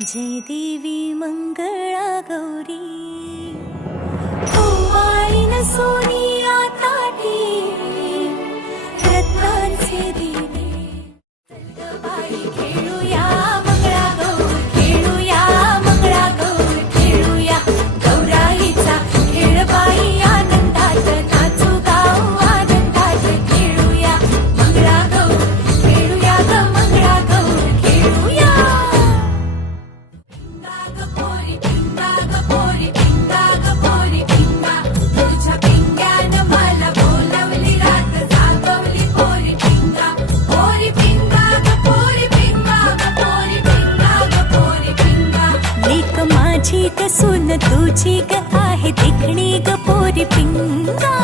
जय देवी मंगळा गौरी ओवाळीन सोनिया ताटी रत्नांचे दिवे बाई खेळूया मंगळा गौर खेळूया मंगळा गौर खेळूया गौराईचा खेळ बाई आनंदात नाचू गाऊ आनंदात खेळूया मंगळा गौर खेळूया ग मंगळा गौर खेळूया पोरी पिंगा ग पोरी पिंगा ग पोरी पिंगा तुझ्या पिंग्यानं मला बोलवली रात जागवली पोरी पिंगा ग पोरी पिंगा ग पोरी पिंगा ग पोरी पिंगा लेक माझी ग सून तुझी ग आहे देखणी ग पोरी पिंगा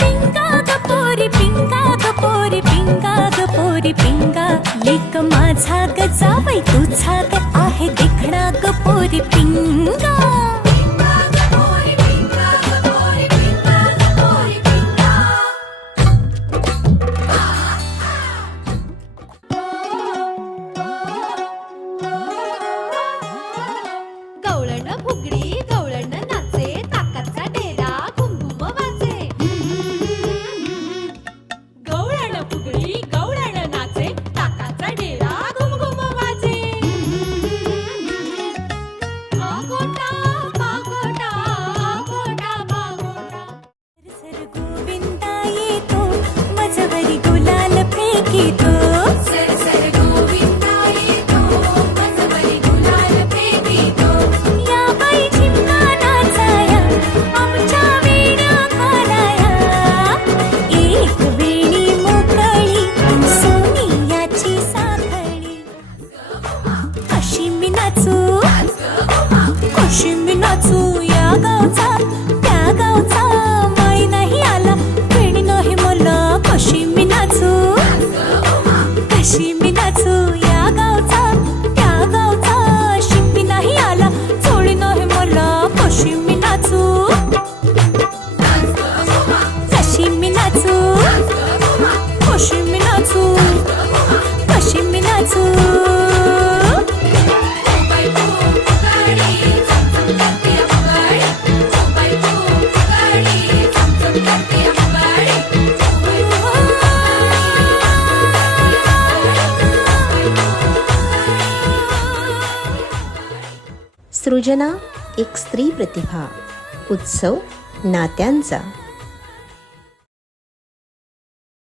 पिंगा ग पोरी पिंगा ग पोरी पिंगा ग पोरी पिंगा लेक माझा ग जावई तुझा ग आहे देखणा ग पोरी पिंगा गवळण फुगडी गवळण नाचे ताकाचा डेरा घुमघुम वाजे गवळण फुगडी गवळण नाचे ताकाचा डेरा घुमघुम वाजे आगोटा बागोटा आगोटा बागोटा सर गोविंदा येतो मजवरी गुलाल फेकीतो सर सर गोविंदा येतो मजवरी गुलाल फेकीतो या बाई झिम्मा नाचाया आमच्या वेण्या घालाया एक वेणी मोकळी सोनियाची साखळी कशी मी नाचू कशी मी नाचू या गावचा त्या गावचा माळी नाही आला वेणी नाही मला कशी मी नाचू कशी मी नाचू या गावचा त्या गावचा शिंपी नाही आला चोळी नाही मला कशी मी नाचू कशी मी नाचू कशी मी नाचू कशी मी नाचू सृजना एक स्त्री प्रतिभा उत्सव नात्यांचा